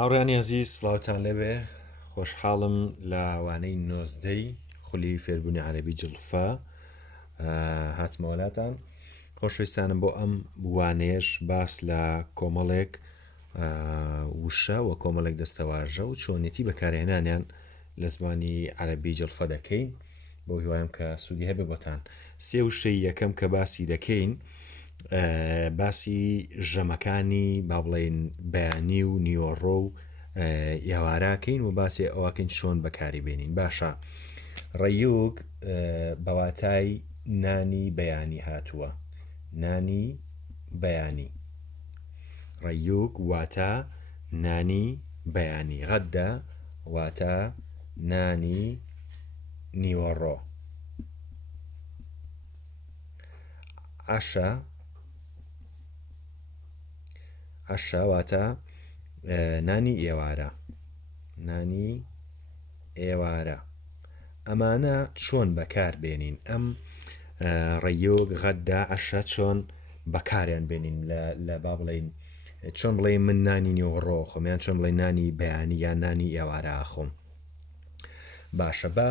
هاوڕانی عزیز سڵاوتان لەبێ خۆشحاڵم لە وانەی نۆزدەی خولی فێربوونی عەرەبی جڵفە هاتمەوەلاتان خۆشەویستانم بۆ ئەم وانەیەش باس لە کۆمەڵێک وشە و کۆمەڵێک دەستەواژە و چۆنیەتی بەکارهێنانیان لە زمانی عەرەبی جڵفە دەکەین بۆ هیوایم کە سوودی هەبێ بۆتان. سێ وشەی یەکەم کە باسی دەکەین باسی ژەمەکانی با بڵێن بەیانی و نیوەڕۆ و ئێوارەکەین و باسی ئەوەکەین چۆن بەکاری بێنین. باشە ڕەیوگ بەواتای نانی بەیانی هاتووە. نانی بەیانی ڕەیوگ واتە نانی بەیانی، غەددە واتە نانی نیوەڕۆ، عەشە واتە نانی ئێوارە، نانی ئێوارە. ئەمانە چۆن بەکار بێنین، ئەم ڕەیوگ غەددە عەشە چۆن بەکاریان بێنین لە با بڵێن چۆن بڵێ من نانی نیوەڕۆ خۆم یان چۆن بڵێ نانی بەیانی یان نانی ئێوارە خۆم. باشە بە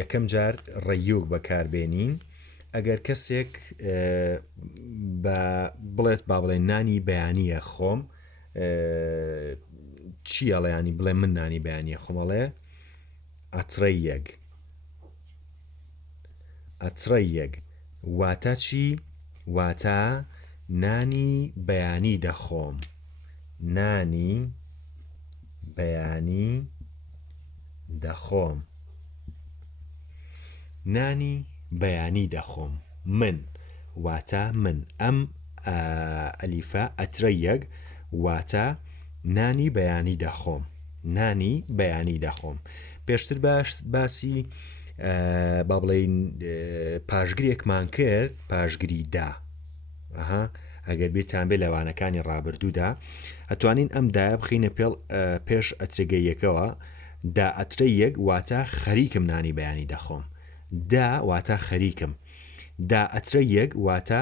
یەکەم جار ڕەیوگ بەکاربێنین ئەگەر کەسێک بڵێت با بڵێ نانی بەیانیە خۆم چی ئەڵێ، ینی بڵێ من نانی بەیانیە خۆم، ئەڵێ ئەتڕەیەک. ئەتڕەیەک واتە چی؟ واتە نانی بەیانی دەخۆم، نانی بەیانی دەخۆم، نانی بەیانی دەخۆم. من واتە من، ئەم ئەلیفە ئەتڕەیەک واتە نانی بەیانی دەخۆم، نانی بەیانی دەخۆم. پێشتر باسی با بڵێن پاشگرێکمان کرد، پاشگری دا. ئەگەر بیرتان بێ لەوانەکانی ڕابردوودا ئەتوانین ئەم دایە بخینە پێش ئەترگەیەکەوە. دا ئەترەیەک واتە خەریکم نانی بەیانی دەخۆم، دا واتە خەریکم، دا ئەترەیەک واتە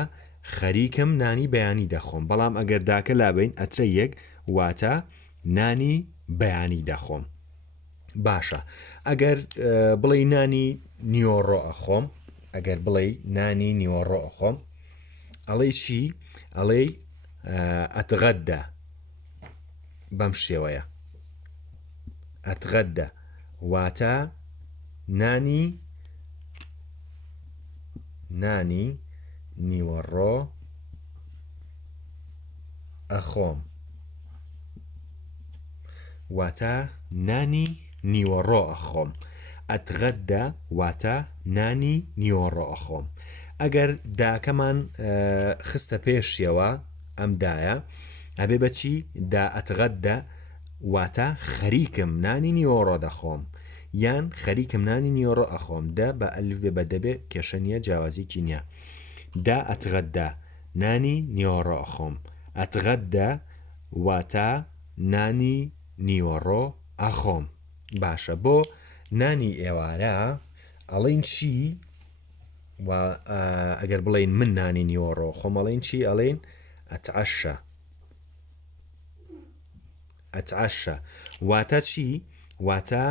خەریکم نانی بەیانی دەخۆم. بەڵام ئەگەر داکە لابین ئەترەیەک واتە نانی بەیانی دەخۆم. باشە ئەگەر بڵێ نانی نیوەڕۆ ئەخۆم، ئەگەر بڵێ نانی نیوەڕۆ ئەخۆم ئەڵێ چی؟ ئەڵێ ئەتغەددە. بەم شێوەیە ئەتغەددە واتە نانی نیوەڕۆ ئەخۆم، واتە نانی نیوەڕۆ ئەخۆم. ئەتغەددە واتە نانی نیوەڕۆ ئەخۆم. ئەگەر داکەمان خستە پێشیەوە ئەم دایە ئەبێ بەچی؟ دا ئەتغەددە واتە خەریکم نانی نیوەڕۆ دەخۆم یان خەریکم نانی نیوەڕۆ ئەخۆم. دا بە ئەلف بێ بە دەبێ کێشە نیە، جیاوازیکی نییە. دا ئەتغەددە نانی نیوەڕۆ ئەخۆم، ئەتغەددە واتە نانی نیوەڕۆ ئەخۆم. باشە بۆ نانی ئێوارە ئەڵێن چی؟ ئەگەر بڵێن من نانی نیوەڕۆ خۆم ئەڵێن چی؟ ئەڵێن ئەتعەشە. ئەتعەشە واتە چی؟ واتە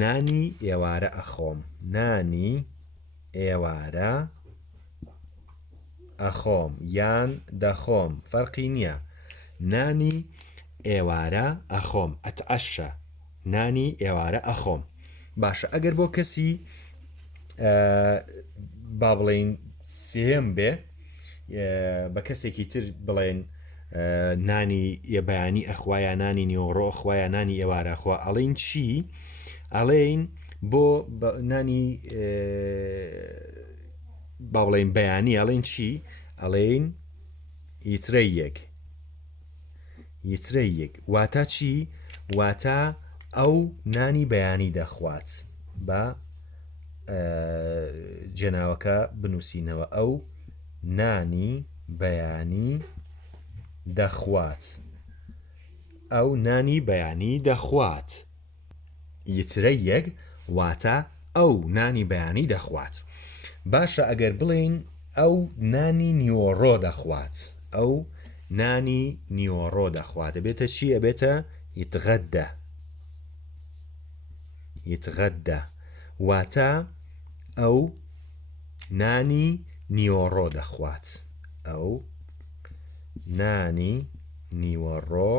نانی ئێوارە ئەخۆم، نانی ئێوارە ئەخۆم یان دەخۆم، فەرقی نییە. نانی ئێوارە ئەخۆم، ئەتعەشە نانی ئێوارە ئەخۆم. باشە ئەگەر بۆ کەسی با بڵێن سێم بێ، بە کەسێکی تر بڵێن نانی بەیانی ئەخوایە، نانی نیوەڕۆ ئەخوایە، نانی ئێوارە ئەخوا، ئەڵێن چی؟ ئەڵێن بۆ نانی با بڵێن بەیانی ئەڵێن چی؟ ئەڵێن ئیترەیەک. ئیترەیەک واتە چی؟ واتە ئەو نانی بەیانی دەخوات. بە جێناوەکە بنووسینەوە، ئەو نانی بەیانی دەخوات، ئەو نانی بەیانی دەخوات. یترەیەک واتە ئەو نانی بەیانی دەخوات. باشە ئەگەر بڵێن ئەو نانی نیوەڕۆ دەخوات، ئەو نانی نیوەڕۆ دەخوات دەبێتە چی ئەبێتە یتغەدە یتغەدە واتە ئەو نانی نیوەڕۆ دەخوات ئەو نانی نیوەڕۆ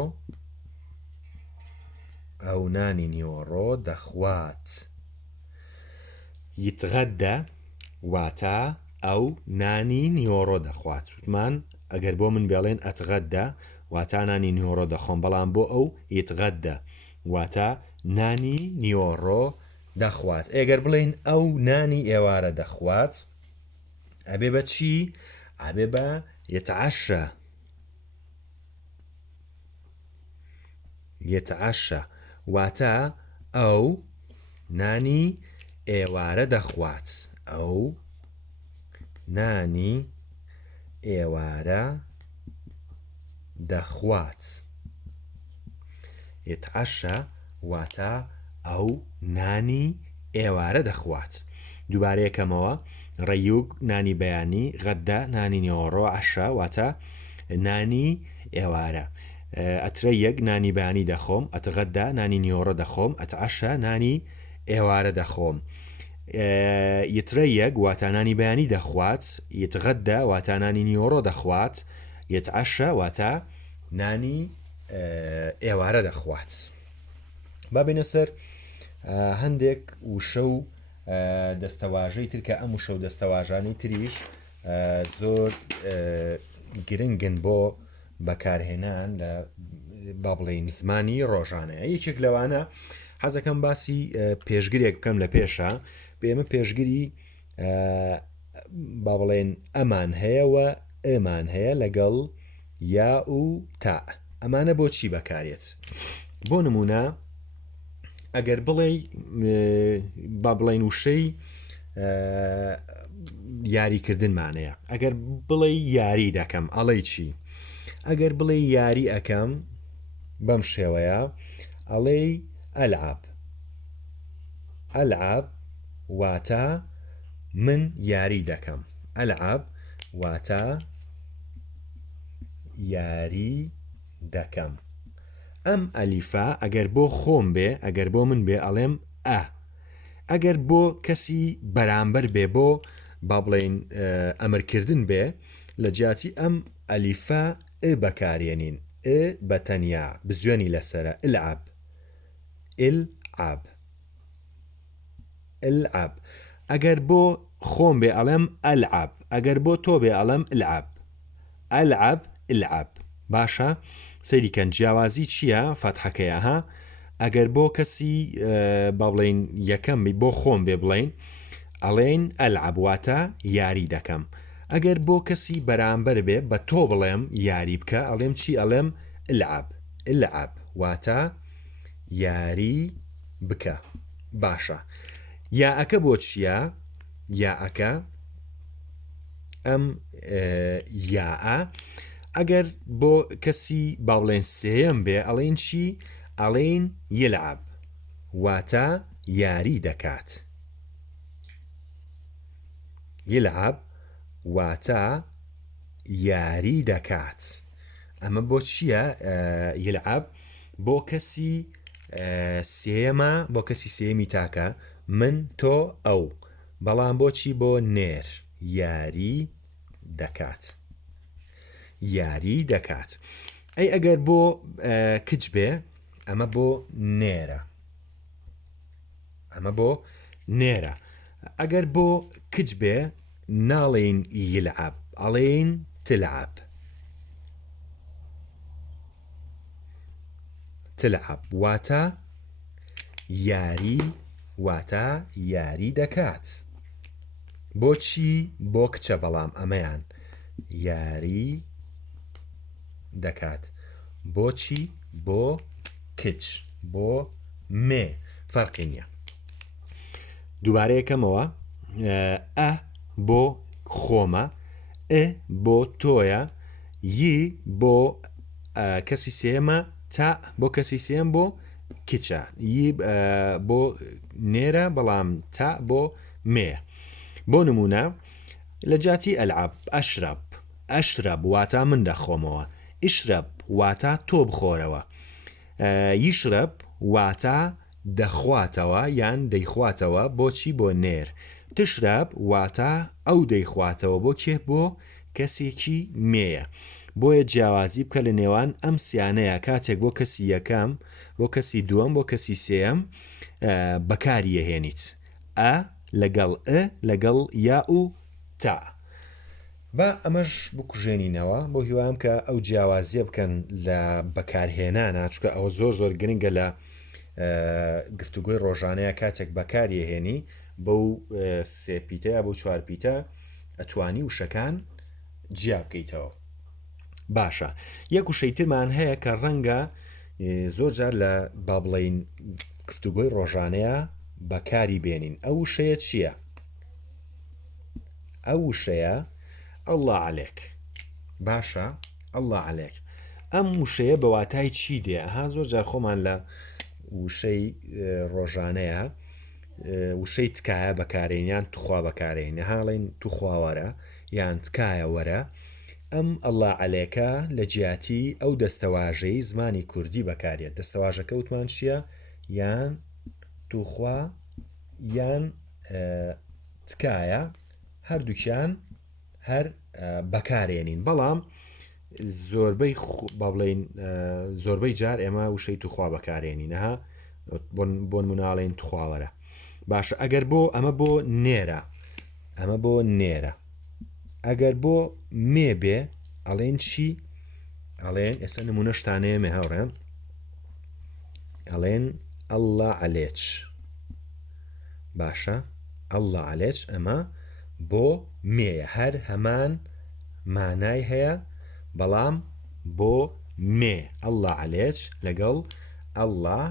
ئەو نانی نیوەڕۆ دەخوات یتغەدە واتە ئەو نانی نیوەڕۆ دەخوات وتمان ئەگەر بۆ من بێڵێن ئەتغەدە واتە نانی نیوەڕۆ دەخۆم بەڵام بۆ ئەو یتغەدە واتە نانی نیوەڕۆ دەخوات ئەگەر بڵێن ئەو نانی ئێوارە دەخوات ئەبێ بە چی؟ ئەبێ بە یتعەشە یتعەشە واتە ئەو نانی ئێوارە دەخوات ئەو نانی ئێوارە دەخوات یتعەشە واتە ئەو نانی ئێوارە دەخوات دووبارەیەکەمەوە ڕەیوگ نانی بەیانی غەدە نانی نیوەڕۆ عەشە واتە نانی ئێوارە ئەترە یەک نانی بەیانی دەخۆم ئەتغەدە نانی نیوەڕۆ دەخۆم ئەتعەشە نانی ئێوارە دەخۆم یترە یەک واتە نانی بەیانی دەخوات یتغەدە واتە نانی نیوەڕۆ دەخوات یتعەشە واتە نانی ئێوارە دەخوات با بینە سەر هەندێک وشە و دەستەواژەی تر کە ئەم وشە و دەستەواژانەی تریش زۆر گرنگن بۆ بەکارهێنان لە با بڵێین زمانی ڕۆژانەیە یەکێک لەوانە حەزەکەم باسی پێشگریێک بکەم لە پێشە پێمە پێشگیری با بڵێن ئەمان هەیەوە ئەمان هەیە لەگەڵ یا و تا ئەمانە بۆ چی بەکارێت بۆ نمونە ئەگەر بڵێ با بڵێن وشەی یاریکردنمانەیە ئەگەر بڵێ یاری دەکەم ئەڵێ چی ئەگەر بڵێ یاری ئەەکەم بەم شێوەیە ئەڵێ ئەلعاب ئەلعاب واتە من یاری دەکەم ئەلعاب واتە یاری دەکەم ئەم ئەلیفا ئەگەر بۆ خۆم بێ ئەگەر بۆ من بێ ئەڵێم ئە ئەگەر بۆ کەسی بەرامبەر بێ بۆ با بڵێن ئەمرکردن بێ لە جیاتی ئەم ئەلیفا بەکارێنین بە تەنیا بزوێنی لەسرە ئلعاب ئلعاب ئلعاب ئەگەر بۆ خۆم بێ ئەڵێم ئەلعاب ئەگەر بۆ تۆ بێ ئەڵێم ئلعاب ئەلعاب ئلعاب باشە سەریکەن جیاوازی چییە فەتحەکەیە ها ئەگەر بۆ کەسی با بڵێن یەکەم بۆ خۆم بێ بڵێن ئەڵێن ئەلعاب واتە یاری دەکەم ئەگەر بۆ کەسی بەرامبەر بێ بە تۆ بڵێم یاری بکە ئەڵێم چی ئەڵێم ئلعاب ئلعاب واتە یاری بکە باشە یاەکە بۆ چییە یاەکە ئەم یاە ئەگەر بۆ کەسی باڵێن سێم بێ ئەڵێن چی ئەڵێن یلعاب واتە یاری دەکات یلعاب واتە یاری دەکات ئەمە بۆ چییە یلعاب بۆ کەسی سێمە بۆ کەسی سێمی تاکە من تۆ ئەو بەڵام بۆچی بۆ نێر یاری دەکات یاری دەکات ئەی ئەگەر بۆ کچ بێ ئەمە بۆ نێرە ئەمە بۆ نێرە ئەگەر بۆ کچ بێ ناڵێن یلعاب ئەڵێن تلعاب تلعاب واتە یاری واتە یاری دەکات بۆچی بۆ کچە بەڵام ئەمەیان یاری دەکات بۆچی بۆ کچ بۆ مێ فەرقی نییە دووبارەیەکەمەوە ئە بۆ خۆمە بۆ تۆیە یی بۆ کەسی سێمە تا بۆ کەسی سێم بۆ کچە یی بۆ نێرە بەڵام تا بۆ مێ بۆ نمونە لە جاتی ئەلعاب ئەشرب ئەشرب واتە من دەخۆمەوە ئیشرب واتە تۆ بخۆرەوە، یشرب واتە دەخواتەوە یان دەیخواتەوە بۆچی بۆ نێر، تشرب واتە ئەو دەیخواتەوە بۆ کێ بۆ کەسێکی مێیە. بۆیە جیاوازی بکە لە نێوان ئەم سیانەیە کاتێک بۆ کەسی یەکەم بۆ کەسی دووەم بۆ کەسی سێەم بەکاریەهێنیت ئە لەگەڵ لەگەڵ یا و تا. با ئەمەش بکوژێنینەوە بۆ هیوام کە ئەو جیاوازیە بکەن لە بەکارهێنانە چکە ئەوە زۆر گرنگە لە گفتوگۆی ڕۆژانەیە کاتێک بەکاریەهێنی بەو سێپیتەیە بۆ چوارپیتە ئەتوانی وشەکان جیا بکەیتەوە. باشە یەک وشەیترمان هەیە کە ڕەنگە زۆر جار لە با بڵین گفتوگۆی ڕۆژانەیە بەکاری بێنین. ئەو وشەیە چییە؟ ئەو وشەیە ئەڵڵا عەلێک. باشە ئەڵڵا عەلێک. ئەم وشەیە بە واتای چی دێ؟ ها زۆر جار خۆمان لە وشەی ڕۆژانەیە وشەی تکایە بەکارێنیان توخوا بەکارێنە هاڵین توخواوەرە یان تکایە وەرە. ئەم ئەڵڵا عەلێکە لە جیاتی ئەو دەستەواژەی زمانی کوردی بەکارێت. دەستەواژەکە وتمان چییە؟ یان توخوا یان تکایە هەردووکیان هەر بەکارێنین بەڵام زۆربەی جار ئێمە وشەی توخوا بەکارێنینەها بۆن مناڵێن توخواوەرە. باشە ئەگەر بۆ ئەمە بۆ نێرە ئەمە بۆ نێرە ئەگەر بۆ مێ بێ ئەڵێن چی؟ ئەڵێن ئێستا نمونە شتانەیەمێ هاوڕێن ئەڵێن ئەڵڵا عەلێچ. باشە ئەڵڵا عەلێچ ئەمە بۆ مێیە هەر هەمان مانای هەیە بەڵام بۆ مێ ئەڵڵا عەلێچ لەگەڵ ئەڵڵا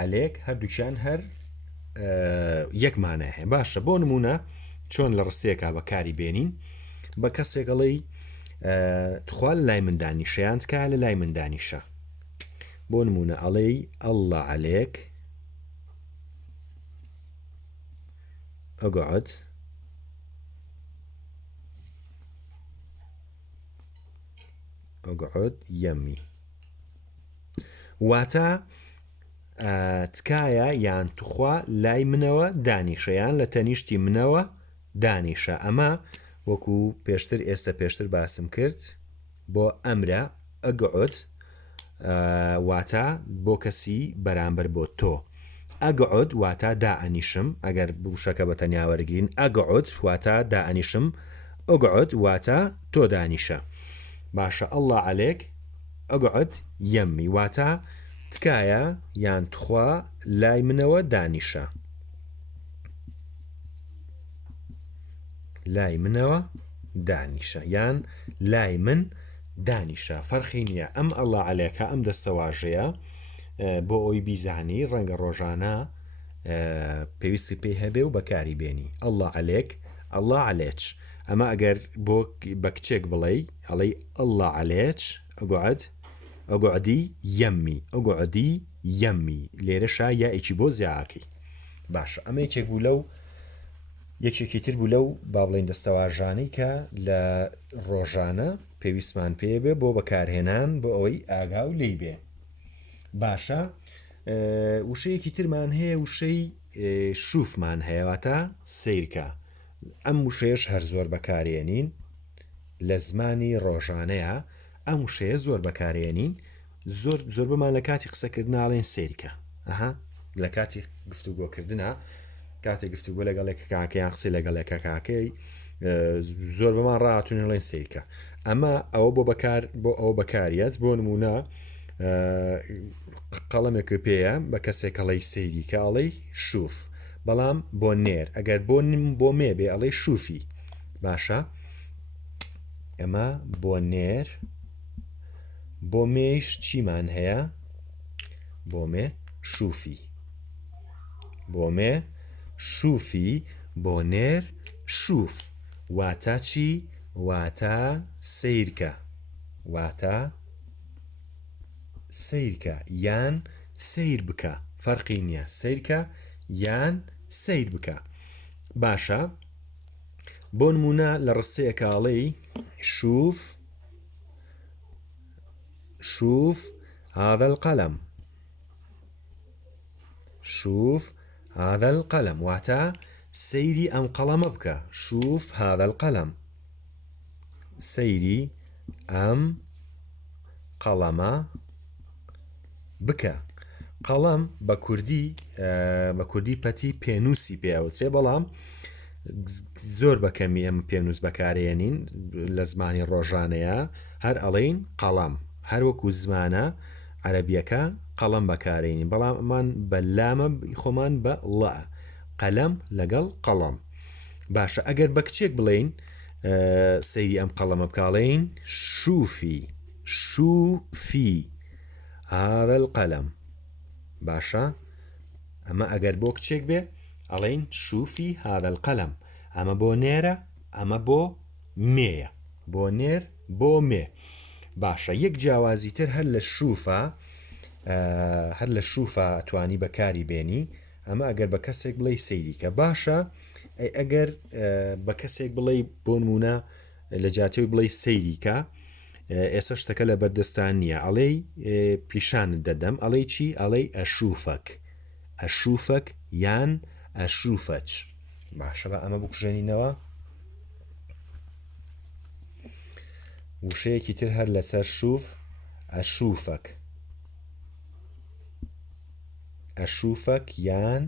عەلێک هەردووکیان هەر یەک مانای هەیە. باشە بۆ نمونە چۆن لە ڕستەیەکا بەکاری بێنین بە کەسێکەڵی تخوا لە لای مندانیشە یان تکایە لە لای مندانیشە. بۆ نمونە ئەڵێی ئەڵڵا عەلێک ئەقعد یەمی واتە تکایە یان توخوا لای منەوە دانیشە یان لە تەنیشتی منەوە دانیشە. ئەمە وەکو پێشتر ئێستا پێشتر باسم کرد بۆ ئەمرە ئەقعد واتە بۆ کەسی بەرامبەر بۆ تۆ. ئەقعد واتە دائەنیشم ئەگەر بوشەکە بە تەنیا وەرگین ئەقعد واتە دائەنیشم ئەقعد واتە تۆ دانیشە. باشە ئەڵڵا عەلێک ئەقعد یەمی واتە تکایە یان توخوا لای منەوە دانیشە لای منەوە دانیشە یان لای من دانیشە فەرقی نییە. ئەم ئەڵڵا عەلێکە ئەم دەستەواژەیە بۆ ئەوی بیزانی ڕەنگە ڕۆژانە پێویستی پێی هەبێ و بەکاری بێنی. ئەڵڵا عەلێک ئەڵڵا عەلێچ. ئەمە ئەگەر بۆ بە کچێک بڵێ ئەڵێ ئەڵڵا عەلێچ ئەقعدی یەمی ئەقعدی یەمی لێرەشا یائێکی بۆ زیاکەی. باشە ئەمە یەکێک بوو لەو یەکێکی تر بوو لەو با بڵێن دەستەواژانەی کە لە ڕۆژانە پێویستمان پێ بێ بۆ بەکارهێنان بۆ ئەوەی ئاگا و لێی بێ. باشە وشەیەکی ترمان هەیە وشەی شوفمان هەیەواتە سیرکە. ئەم وشەیەش هەر زۆر بەکارێنین لە زمانی ڕۆژانەیە. ئەم وشەیە زۆر بەکارێنین زۆر بمان لە کاتی قسەکردن ناڵێن سیرکە لە کاتی گفتوگۆکردنە کاتێک گفتوگۆ لەگەڵێک کاکەیان قسەی لەگەڵێکە کاکەی زۆر بەمان ڕاتونی لێن سیرکە. ئەمە ئەوە بۆ ئەوە بەکاریەت بۆ نمونە قەڵەمێک پێەیە بە کەسێکەڵی سەیریکە ئەڵەی شوف بەڵام بۆ نێر ئەگەر بۆ مێ بێ ئەڵێ شوفی. باشە ئەمە بۆ نێر بۆ مێش چیمان هەیە؟ بۆ مێ شوفی بۆ مێ شوفی بۆ نێر شوف واتە چی؟ واتە سیرکە واتە سیرکە یان سیر بکە فەرقی نییە سیرکە یان سیر بکە. باشە بۆ نمونە لە ڕستەیەکاڵەی شوف شوف هذا القلم. شوف هذا القلم واتا سيري أم قلم بك. شوف هذا القلم. سيري أم قلم بك. قەڵەم بە کوردی پەتی پێنووسی پێوترێ بەڵام زۆر بەکەمی ئەم پێنووس بەکارێنین لە زمانی ڕۆژانەیە هەر ئەڵێین قەڵەم هەروەکو زمانە عەرەبیەکە قەڵەم بەکارێنین بەڵام ئەمان بە لامە خۆمان بە ڵە قەلەم لەگەڵ قەڵەم. باشە ئەگەر بە کچێک بڵێین سەیری ئەم قەڵەمە بکاڵێین شوفی هذا القلم. باشە ئەمە ئەگەر بۆ کچێک بێ ئەڵێین شوفی هذا القلم. ئەمە بۆ نێرە ئەمە بۆ مێیە بۆ نێر بۆ مێ. باشە یەک جیاوازی تر هەر لە شوفە توانی بەکاری بێنی ئەمە ئەگەر بە کەسێک بڵێ سەیریکە. باشە ئەگەر بە کەسێک بڵێ بۆ نمونە لە جاتێ بڵێ سەیریکە ئێستا شتەکە لە بەردەستان نییە ئەڵێ پیشانت دەدەم ئەڵێ چی ئەڵێ ئەشوفەک یان ئەشوفەچ. باشە بە ئەمە بکوژێنینەوە. وشەیەکی تر هەر لەسەر شوف ئەشوفەک یان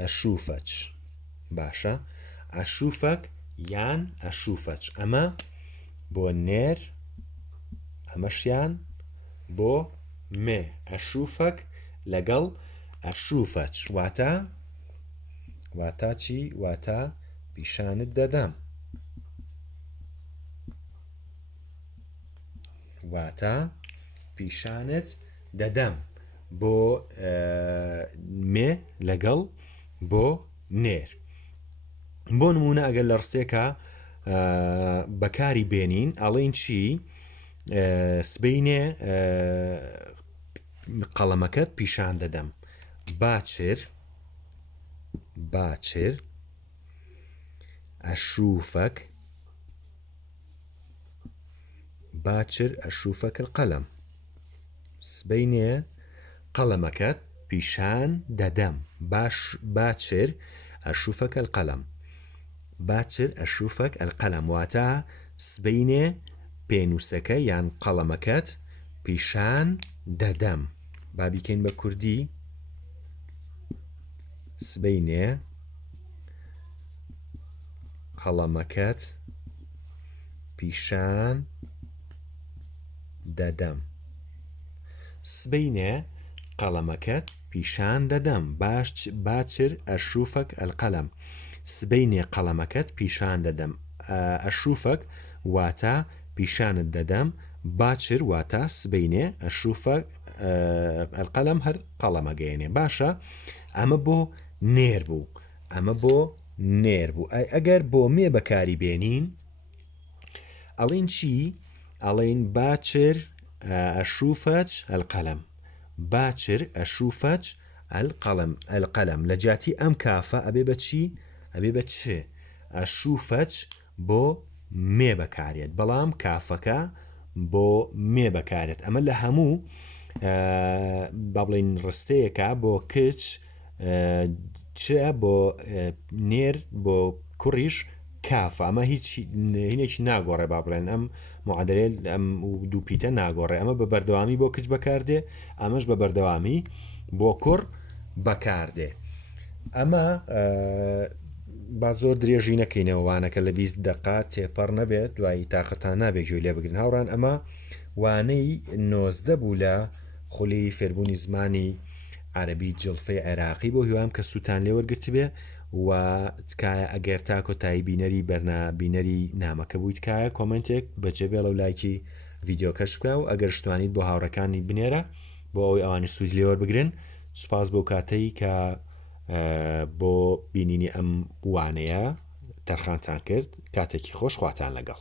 ئەشوفەچ. باشە ئەشوفەک یان ئەشوفەچ ئەمە بۆ نێر ئەمەشیان بۆ مێ. ئەشوفەک لەگەڵ ئەشوفەچ واتە چی واتە پیشانت دەدەم. واتە پیشانت دەدەم بۆ مێ لەگەڵ بۆ نێر. بۆ نمونە ئەگەر لە ڕستێکە بەکاری بێنین ئەڵێن چی سبەینێ قەڵەمەکەت پیشان دەدەم. باچر ئەشوفەک القەلەم. سبەینێ قەڵەمەکەت پیشان دەدەم. باچر ئەشوفەک القەلەم. باچر ئەشوفەک القەلەم واتە سبەینێ پێنووسەکە یان قەڵەمەکەت پیشان دەدەم. با بیکەین بە کوردی سبەینێ قەڵەمەکەت پیشان دەدەم. سبەینێ قەڵەمەکەت پیشان دەدەم. باچر ئەشوفەک القەلەم. سبەینێ قەڵەمەکەت پیشان دەدەم. ئەشوفەک واتە پیشانت دەدەم. باچر واتە سبەینێ ئەشوفەک القەلەم هەر قەڵەمە گەیەنێ. باشە ئەمە بۆ نێر بوو. ئەگەر بۆ مێ بەکاری بێنین ئەڵێن چی ئەڵێن باچر ئەشوفەچ القەلەم. باچر ئەشوفەچ القەلەم لە جاتی ئەم کافە ئەبێ بە چی ئەبێ بە چ ئەشوفەچ بۆ مێ بەکارێت بەڵام کافەکە بۆ مێ بەکارێت. ئەمە لە هەموو با بڵێن ڕستەیەکە بۆ کچ چ بۆ نێر بۆ کوڕیش کافە. ئەمە هینێکی ناگۆڕێ با بڵێن ئەم معادلێت ئەم دوو پیتە ناگۆڕێ. ئەمە بە بەردەوامی بۆ کچ بەکاردێ ئەمەش بە بەردەوامی بۆ کوڕ بەکاردێ. ئەمە با زۆر درێژی نەکەینەوەوانەکە لە 20 دقات تێپەڕ نەبێت دوایی تااقەتان نابێت گوێ لێ بگرن هاوڕان. ئەمە وانەی 19 بوو لە خولی فێربوونی زمانی عەرەبی جڵفەی عێراقی بۆ هیوام کە سووتان لێ وەرگرت بێ و تکایە ئەگەر تا کۆتایی بینەری بینەری نامەکە بوویت تکایە کۆمنتێک بەجێبێ لەو لایکی ڤیددیۆکەش بکە و ئەگەر شتوانیت بۆ هاوڕەکانی بنێرە بۆ ئەوەی ئەوانی سوود لێ وەربگرن. سوپاس بۆ کاتەی کە بۆ بینینی ئەم وانەیە تەرخانتان کرد. کاتێکی خۆش خواتان لەگەڵ.